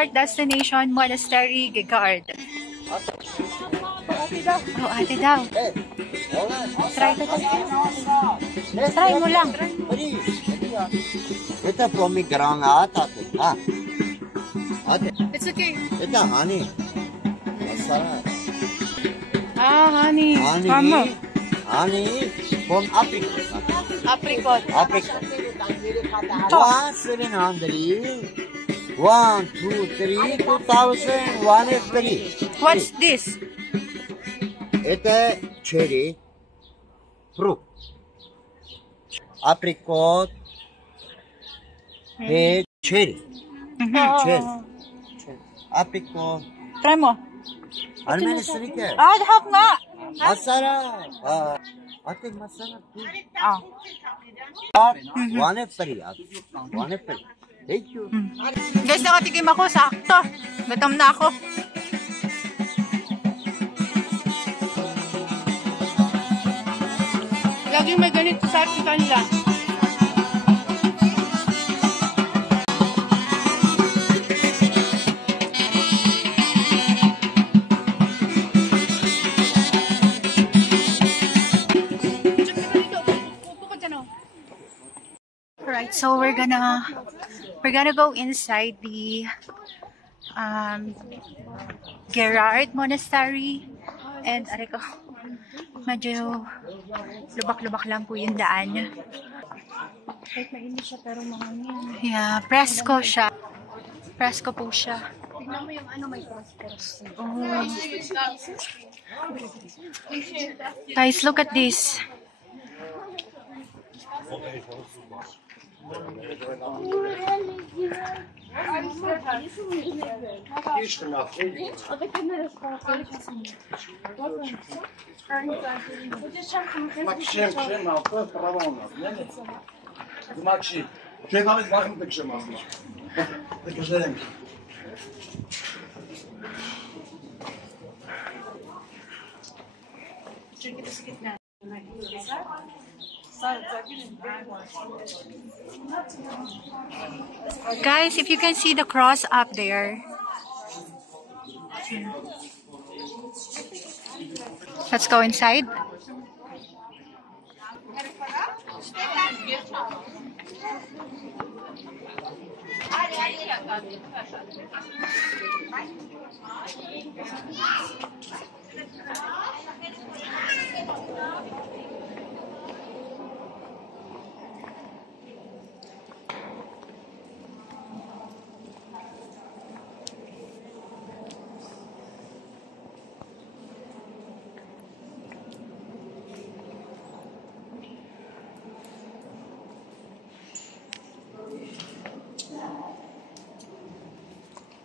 Resort Destination Monastery Gegard. Ate daw. Oh, ate daw. Try to Try mo lang. Это помигранат, а? It's okay. Это honey. Honey. Honey from apricot. Apricot. Apricot. 1,700. 1, 2, 3, 2,000, 1 is 3. What's this? Это cherry fruit. Apricot. Cherry. Cherry. Apricot. Try mo. Almond sneaker. Hap nga. Masala. Ate masala. Ah. 1 is 3. 1 is 3. Thank you. Guys, nakatikim ako. Sakto. Gutom na ako. Laging may ganito sa kanila. Alright, so we're gonna go inside the Gerard Monastery, and ariko, medyo lubak-lubak lang po yung daan. Kahit mainit siya pero mahangin. Yeah, presko siya. Presko po siya. Tignan mo yung ano, may presko. Oh. Guys, look at this. Guys, if you can see the cross up there. Let's go inside.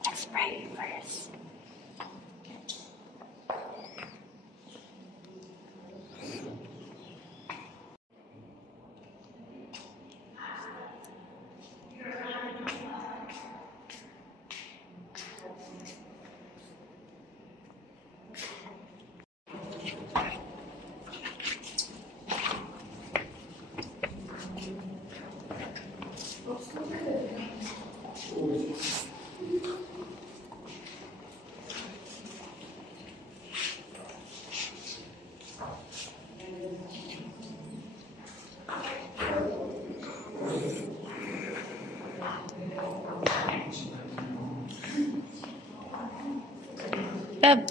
Let's pray first. Beb.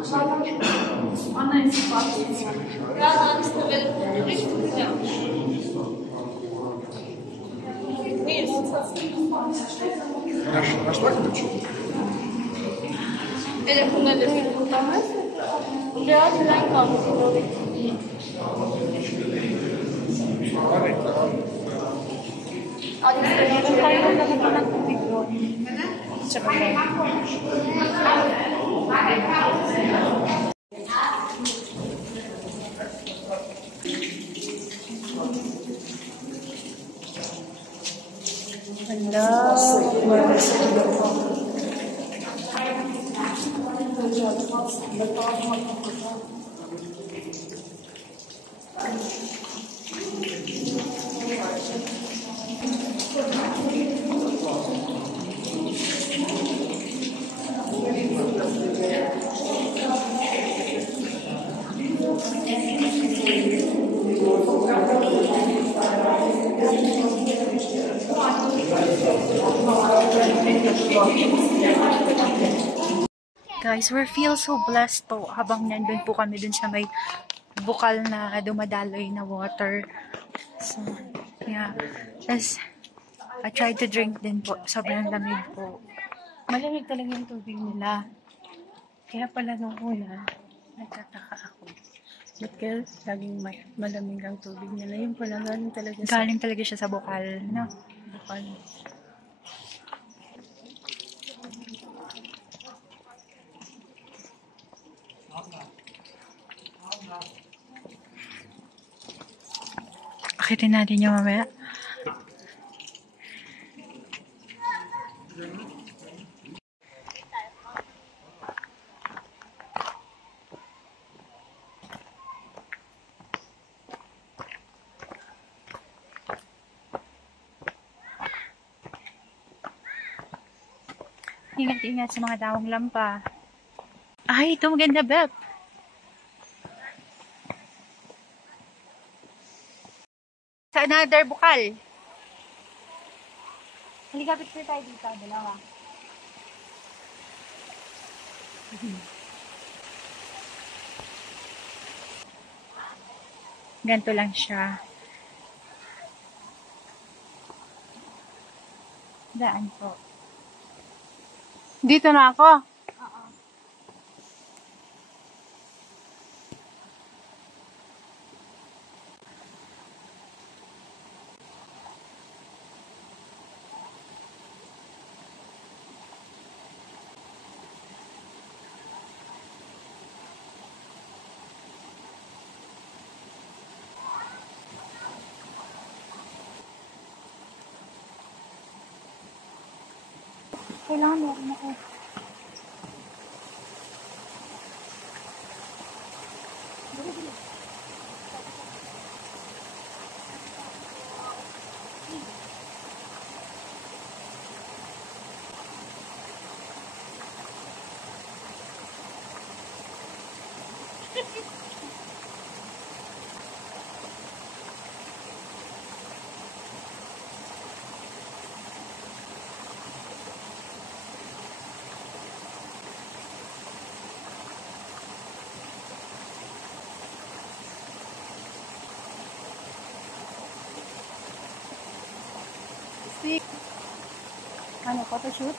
Нашла ключ? Guys, we feel so blessed po habang nandun po kami dun sa may bukal na dumadaloy na water. So, yeah. As I tried to drink din po. Sobrang lamig po. Malamig talaga yung tubig nila. Kaya pala nung una, nagtataka ako. Ba't kaya laging malamig ang tubig nila? Yung pala galing talaga sa Galing talaga siya sa bukal, no? bukal. Akitin natin yung mamaya. Ingat-ingat sa mga tawang lampa. Ay, ito maganda, Beb. Sa another bukal. Halika, picture tayo dito. Dalawa. Ganito lang siya. Daan po. Dito na ako. Kailangan meron ako. Ano, photoshoot?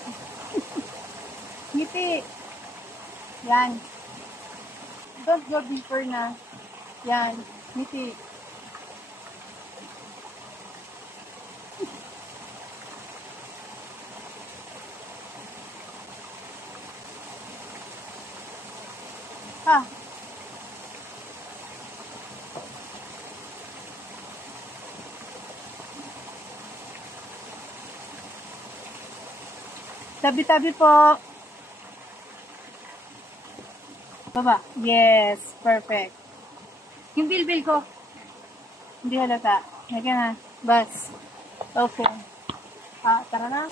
Ngiti. Yan. Don't go deeper na. Yan. Ngiti. Ha. Tabi-tabi po. Baba. Yes. Perfect. Yung bilbil ko. Hindi halata. Lagyan na. Bas. Okay. Tara na.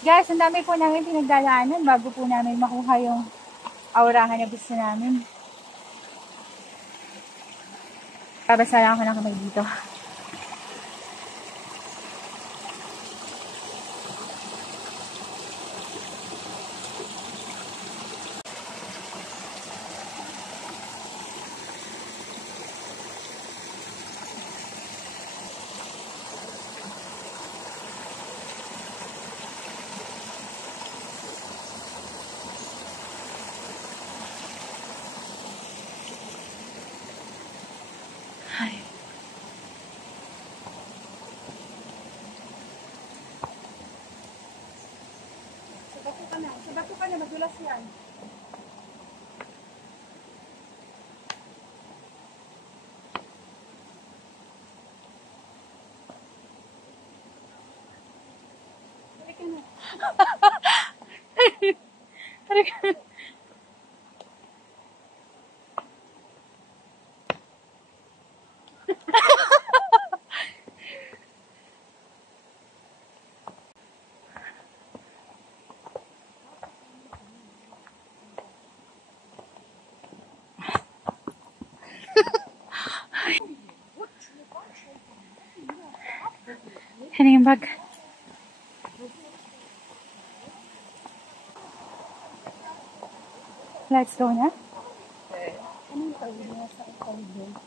Guys, ang dami po namin pinagdalaanan bago po namin makuha yung aurahan na gusto namin. Babasa lang ako ng kamay dito. Ay. Sa bato ka na, madulas yan. Ano yung bag? Let's go na. Anong tawag niya sa tawag doon?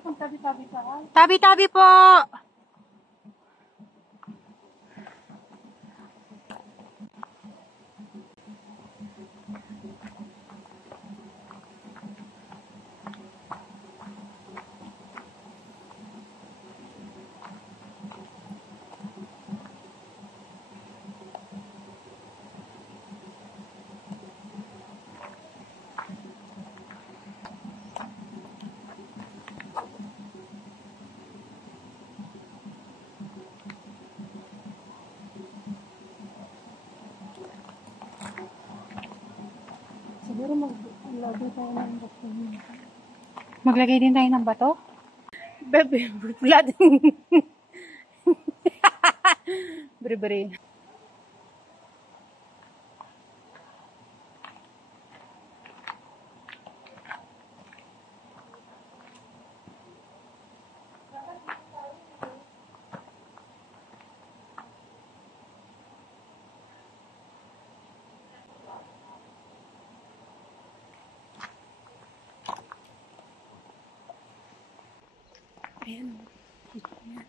Kung tabi-tabi ka ka. Tabi-tabi po! Siguro mag-lagay tayo ng bato niya. Maglagay din tayo ng bato? Bebe, wala din. Bere-bere. Ayan. Ayan.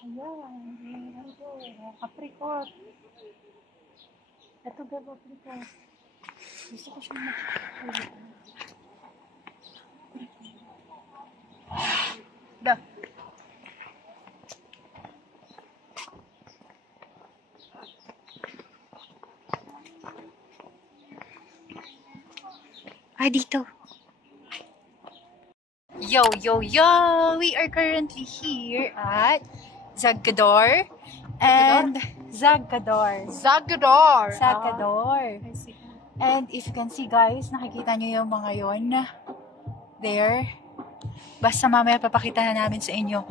Ayan. Ano to? Apricot. Ito gabo apricot. Gusto ko siyang mag-apricot. Da. Ah, dito. Yo, yo, yo! We are currently here at Zagador. And Zagador. Zagador. Zagador. And if you can see guys, nakikita nyo yung mga yon there. Basta mamaya papakita na namin sa inyo.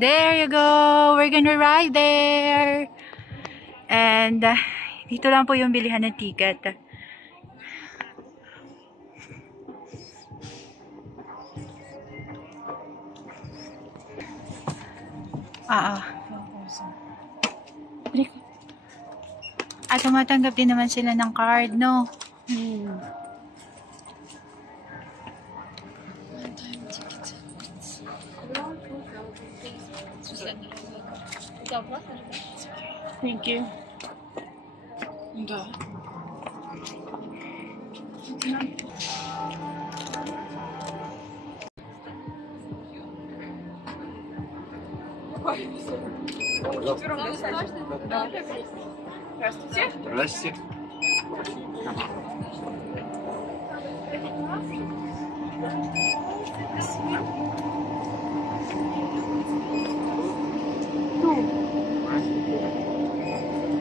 There you go! We're gonna ride there! And dito lang po yung bilihan ng ticket. At tumatanggap din naman sila ng card, no? Thank you. Здравствуйте.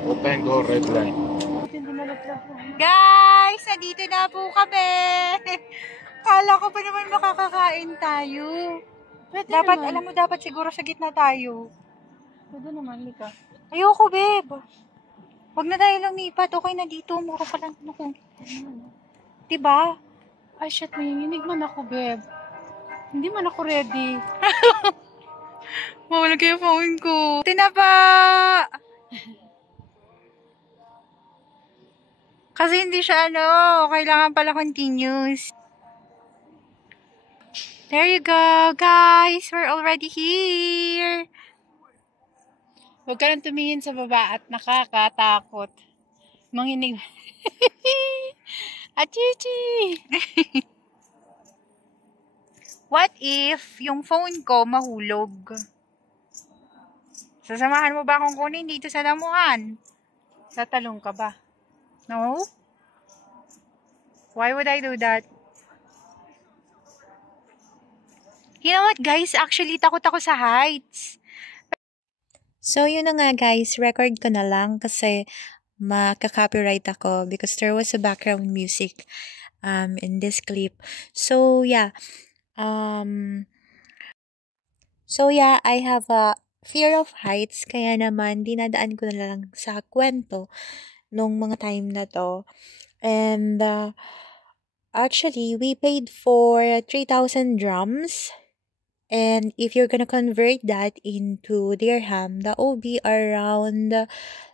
Open door, red line. Guys, nandito na po kami. Kala ko pa naman makakakain tayo. Pwede Dapat, naman. alam mo, dapat siguro sa gitna tayo. Pwede naman, Lika. Ayoko, babe. Huwag na tayo lumipat. Okay na dito. Mura pa lang. Diba? Ay, shit, nanginginig man ako, babe. Hindi man ako ready. Mawala kayo phone ko. Tinapa! Kasi hindi siya kailangan pala continuous. There you go, guys. We're already here. Huwag ka nang tumingin sa baba at nakakatakot. Manginig. Achichi! What if yung phone ko mahulog? Sasamahan mo ba akong kunin dito sa damuhan? Tatalong ka ba? No? Why would I do that? You know what, guys? Actually, takot ako sa heights. So, yun na nga, guys. Record ko na lang kasi maka-copyright ako because there was a background music in this clip. So, yeah. I have a fear of heights. Kaya naman, dinadaan ko na lang sa kwento nung mga time na to. And, actually, we paid for 3,000 drums. And if you're gonna convert that into dirham, that will be around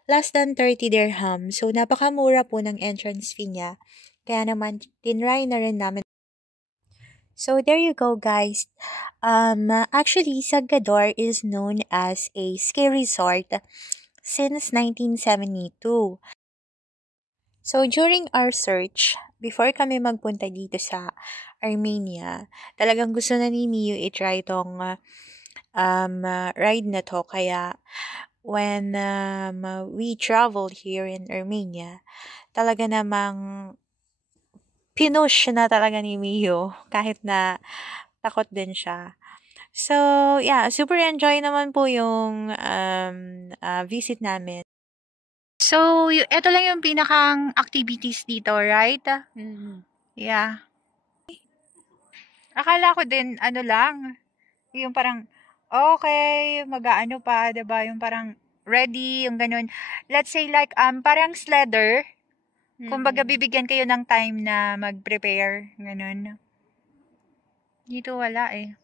less than 30 dirham. So, napakamura po ng entrance fee niya. Kaya naman, tinry na rin namin. So, there you go, guys. Actually, Sagador is known as a ski resort since 1972. So, during our search, before kami magpunta dito sa Armenia, talagang gusto na ni Miyu i-try tong ride na to. Kaya, when we traveled here in Armenia, talaga namang pinush na talaga ni Miyu kahit na takot din siya. So, yeah, super enjoy naman po yung visit namin. So, ito lang yung pinakang activities dito, right? Mm-hmm. Yeah. Akala ko din, lang, yung parang, okay, mag-aano pa, diba? Yung parang ready, yung ganun. Let's say like, parang sledder. Kumbaga, bibigyan kayo ng time na mag-prepare, ganun. Dito wala eh.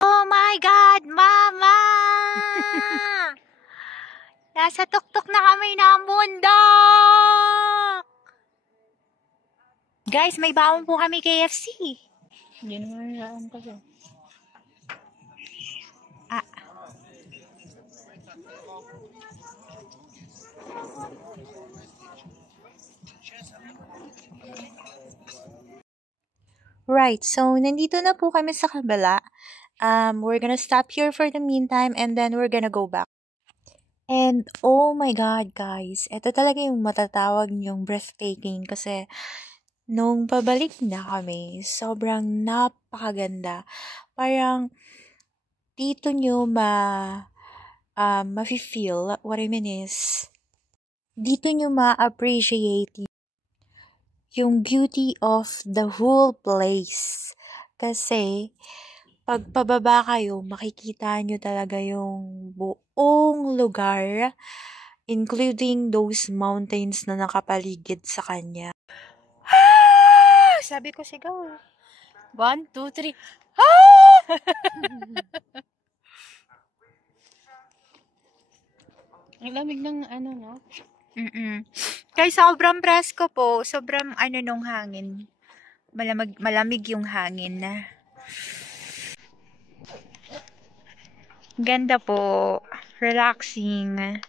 Oh my God, Mama! Nasa tuktok na kami ng bundok! Guys, may baon po kami KFC. Hindi naman yan kasi. Right, so nandito na po kami sa kabila. We're gonna stop here for the meantime and then we're gonna go back. And oh my God, guys, ito talaga yung matatawag yung breathtaking kasi nung pabalik na kami, sobrang napakaganda. Parang dito nyo ma-feel, what I mean is, dito nyo ma-appreciate yung beauty of the whole place. Kasi, pag pababa kayo, makikita nyo talaga yung buong lugar, including those mountains na nakapaligid sa kanya. Sabi ko sigaw. 1, 2, 3. Ang lamig ng no? Kaya sobrang presko po, sobrang nung hangin. Malamig yung hangin na. Ganda po. Relaxing.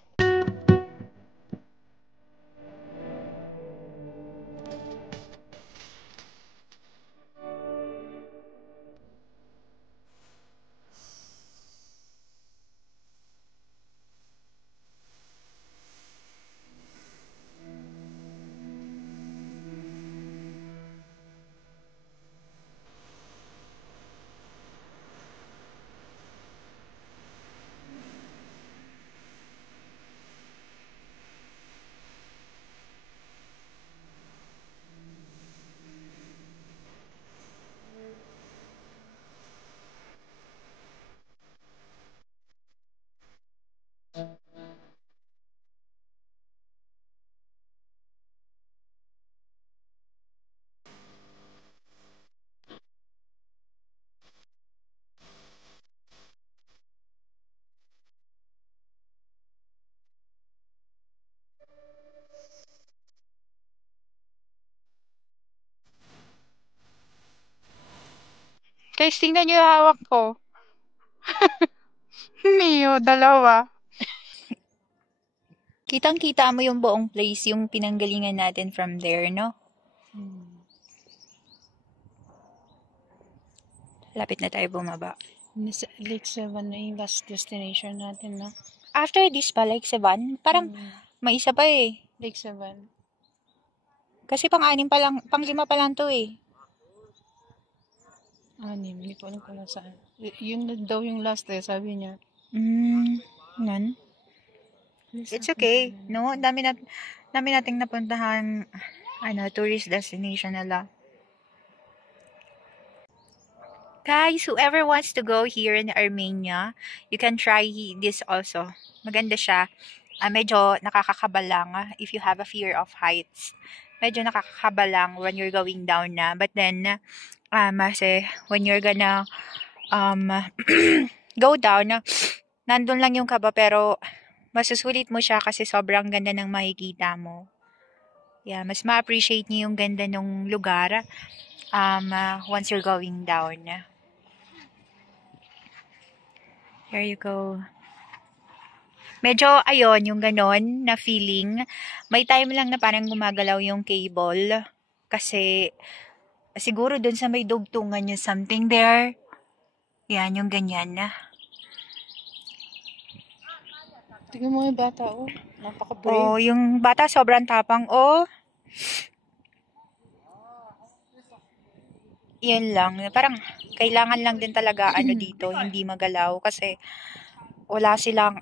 Guys, tingnan nyo yung hawak ko. Mio, dalawa. Kitang-kita mo yung buong place, yung pinanggalingan natin from there, no? Lapit na tayo bumaba. Lake 7 na yung last destination natin, no? After this pa, Lake 7, parang may isa pa eh. Lake 7. Kasi pang-5 pa lang to eh. 6, hindi ko alam kung saan. Yun daw yung last eh, sabi niya. Nan? It's okay. No, dami nating napuntahan, tourist destination nila. Guys, whoever wants to go here in Armenia, you can try this also. Maganda siya. Medyo nakakakaba lang if you have a fear of heights. Medyo nakakakaba lang when you're going down na. But then, kasi when you're gonna go down, nandun lang yung kaba pero masusulit mo siya kasi sobrang ganda ng makikita mo. Yeah, mas ma-appreciate niyo yung ganda ng lugar once you're going down. Here you go. Medyo, yung ganon na feeling. May time lang na parang gumagalaw yung cable. Kasi, siguro dun sa may dugtungan yung something there. Yan, yung ganyan na. Tingnan mo yung bata, oh. Napaka-brave. Oh, yung bata sobrang tapang, oh. Yan lang. Parang, kailangan lang din talaga, dito, hindi magalaw. Kasi, wala silang,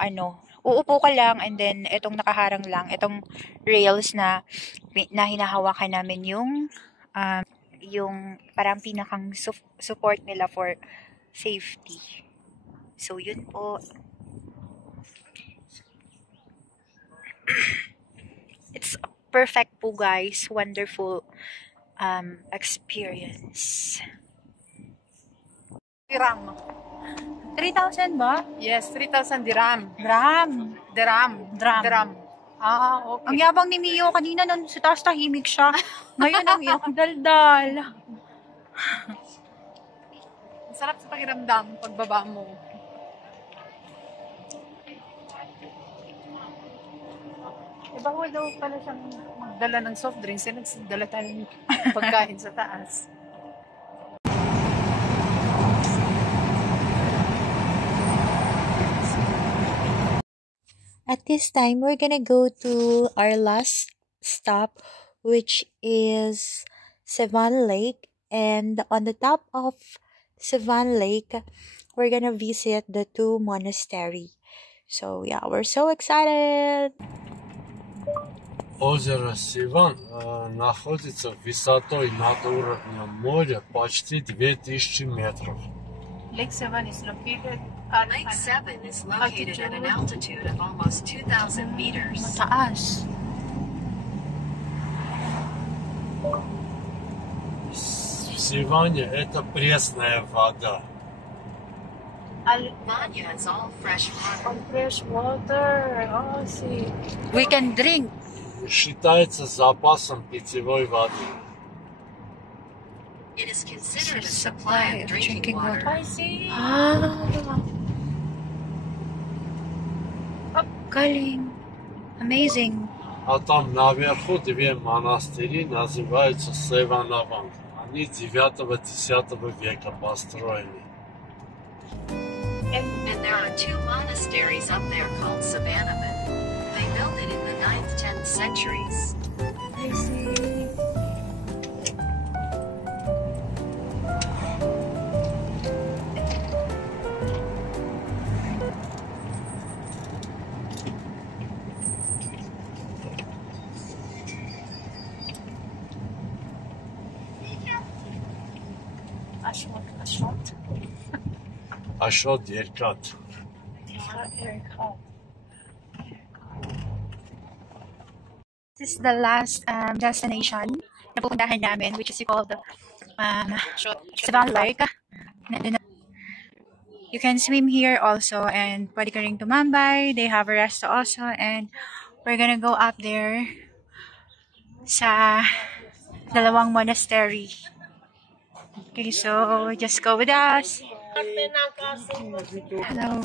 uupo ka lang, and then, etong nakaharang lang, etong rails na hinahawakan namin yung parang pinakang support nila for safety. So, yun po. It's perfect po, guys. Wonderful experience. Dirham. 3,000 ba? Yes, 3,000 dirham. Dram. Dirham. Okay. Ang yabang ni Mio, kanina sa taas tahimik siya. Ngayon ang iyong daldal. Masarap sa pakiramdam pagbaba mo. Bawal daw pala siyang magdala ng soft drinks. Nagdala tayo ng pagkain sa taas. At this time, we're gonna go to our last stop, which is Sevan Lake. And on the top of Sevan Lake, we're gonna visit the 2 monastery. So yeah, we're so excited! Озеро Сиван находится высотой над уровнем моря почти 2000 метров. Lake 7 is located Lake 7 is located at an altitude of almost 2,000 meters. Mataas. В Сиване это пресная вода. Vanya is all fresh water. fresh water. Oh, see. We can drink. Считается запасом питьевой воды. It is considered a supply of drinking water. I see. Galing. Amazing. А там наверху 2 монастыри называются Севанаван. Они 9-10 века построены. And there are 2 monasteries up there called Savanavan. They built it in the 9th, 10th centuries. I see. Ashot. Ашот երկաթ. This is the last destination na pupuntahan namin, which is called Sevan Lake. You can swim here also, and pwede ka rin tumambay. They have a rest also, and we're gonna go up there sa 2 monastery. Okay, so just go with us. Hello.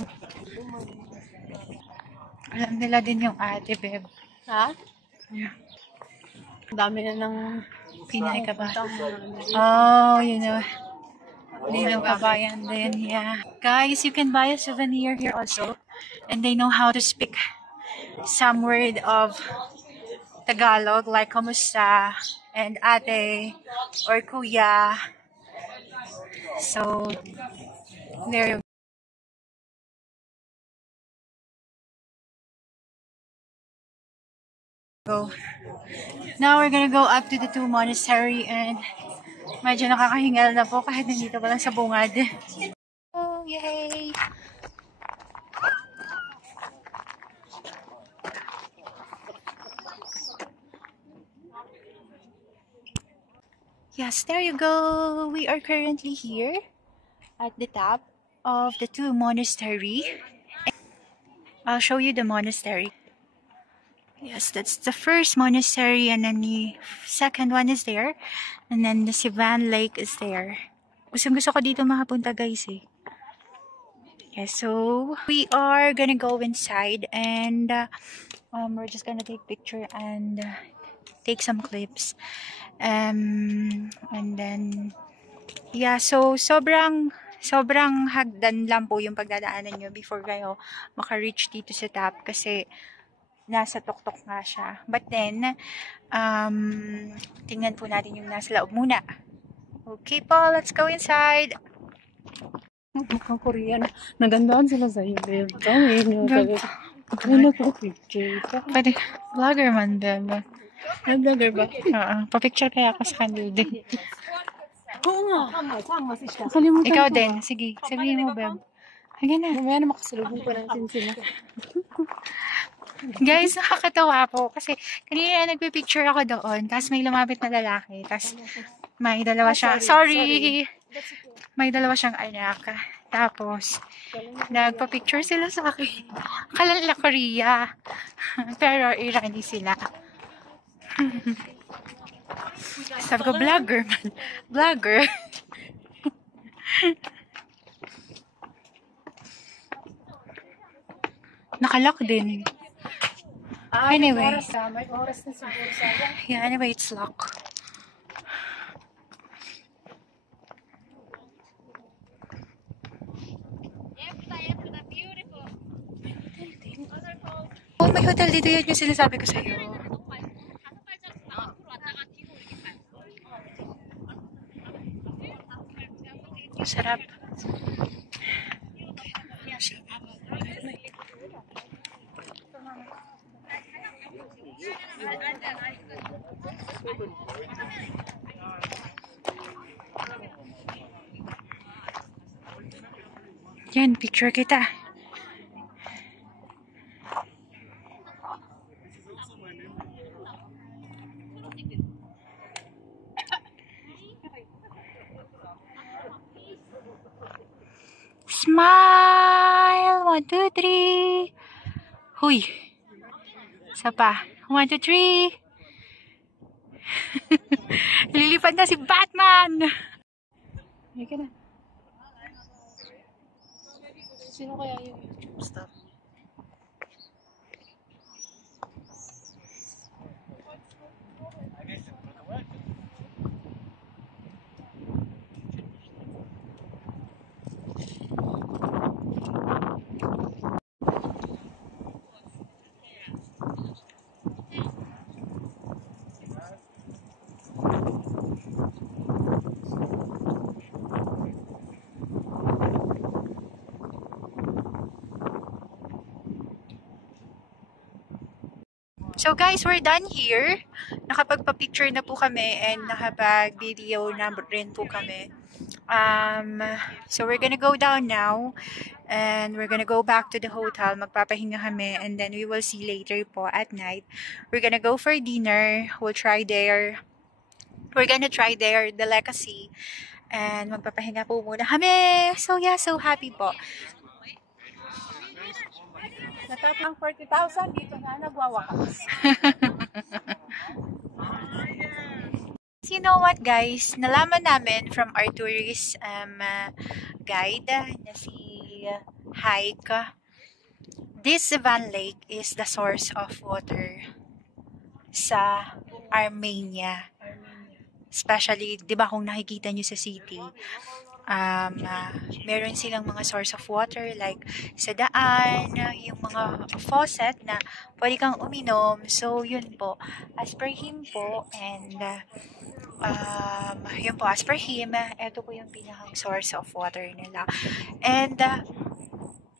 Alam nila din yung ate, Beb. Ha? Yeah. Ang dami na ng Pinay ka ba? puntang mga Oh, you know. Lilo Kabayan din, yeah. Guys, you can buy a souvenir here also. And they know how to speak some word of Tagalog, like kamusta, and ate, or kuya. So, there you go. Now, we're gonna go up to the two monastery and medyo nakakahingal na po kahit nandito pa lang sa bungad. Oh, yay! Yes, there you go. We are currently here at the top of the two monastery. I'll show you the monastery. Yes, that's the first monastery, and then the second one is there. And then the Sivan Lake is there. Gusto ko dito makapunta, guys, eh. Okay, so we are gonna go inside and we're just gonna take picture and take some clips. And then, yeah, so sobrang hagdan lang po yung pagdadaanan nyo before kayo maka-reach dito sa top kasi nasa tuktok nga siya. But then, tingnan po natin yung nasa loob muna. Okay po, let's go inside. mukhang Korean. Nagandaan sila sa iyo, babe. Ay, nagpo-picture ka. Pwede, vlogger man din. Ay, vlogger ba? Oo, pa-picture kaya ako sa kanila din. Oo nga. Nakalimutan Ikaw ko. din, sige, sabihin mo, Beb. Hagyan na. Mamaya na makasalubong pa natin sila. Guys, nakakatawa po kasi kanina nagpipicture ako doon, tapos may lumapit na lalaki, tapos may dalawa siya, sorry. May dalawa siyang anak. Tapos, nagpa-picture sila sa akin. Akala nila Korea. Pero Irani sila. Sabi ko, vlogger man. Vlogger. Nakalock din. Anyway. May oras na siguro sayang. Yeah, anyway, it's locked. Oh, may hotel dito, yun yung sinasabi ko sa'yo. Sarap. Yan, picture kita. Smile! 1, 2, 3. Huy. Isa pa. 1, 2, 3. Lilipad na si Batman! Hindi ka na. Sino kaya yung YouTube star? So guys, we're done here. Nakapagpa-picture na po kami and nakapag-video na rin po kami. So we're gonna go down now and we're gonna go back to the hotel. Magpapahinga kami and then we will see later po at night. We're gonna go for dinner. We're gonna try there delicacy and magpapahinga po muna kami. So yeah, so happy po. Natapang 40,000 dito na nagwawakas. See you know what guys, nalaman namin from our tourist guide na si Hike, this Van Lake is the source of water sa Armenia. Especially, di ba kung nakikita nyo sa city, meron silang mga source of water like sa daan, yung mga faucet na pwede kang uminom. So, yun po. As per him po, and yun po, as per him, ito po yung pinakang source of water nila. And,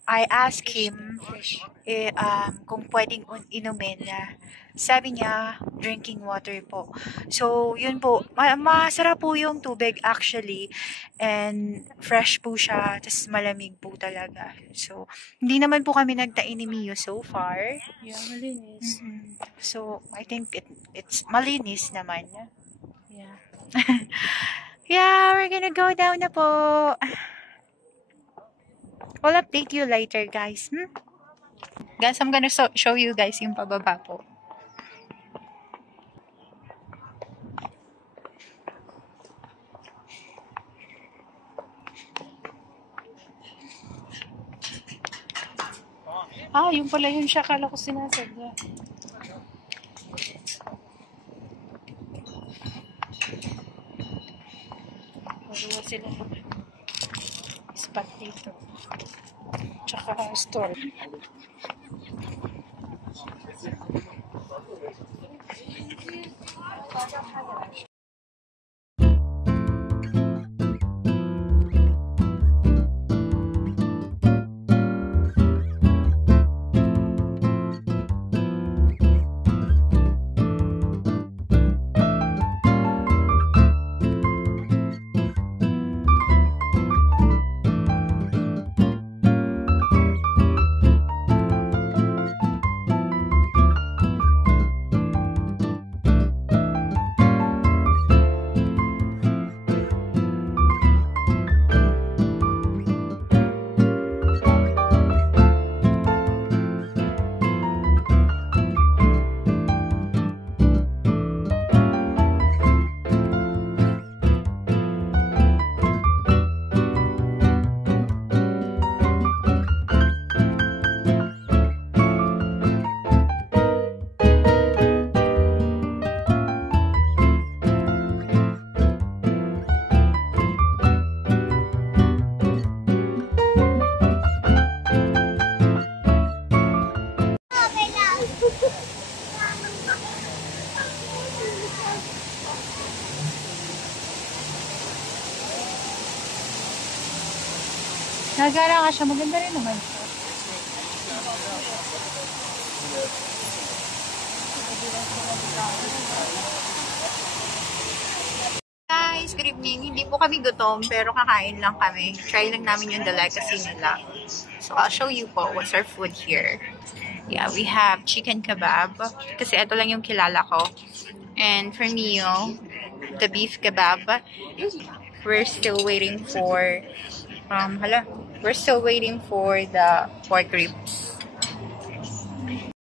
I asked him kung pwedeng inumin. Sabi niya, drinking water po. So, yun po. Masarap po yung tubig actually. And fresh po siya. Tapos malamig po talaga. So, hindi naman po kami nagtain ni Mio so far. Yeah, malinis. So, I think it's malinis naman. Yeah. Yeah, we're gonna go down na po. I'll update you later, guys. Guys, I'm gonna show you guys yung pababa po. Yung pala yun siya. Kala ko sinasadya. Magawa sila spot dito. Tsaka store. Nagara nga siya. Maganda rin naman siya. Guys, good evening. Hindi po kami gutom, pero kakain lang kami. Try lang namin yung delicacy nila. So, I'll show you po what's our food here. Yeah, we have chicken kebab. Kasi ito lang yung kilala ko. And for meal, the beef kebab. We're still waiting for... we're still waiting for the pork ribs.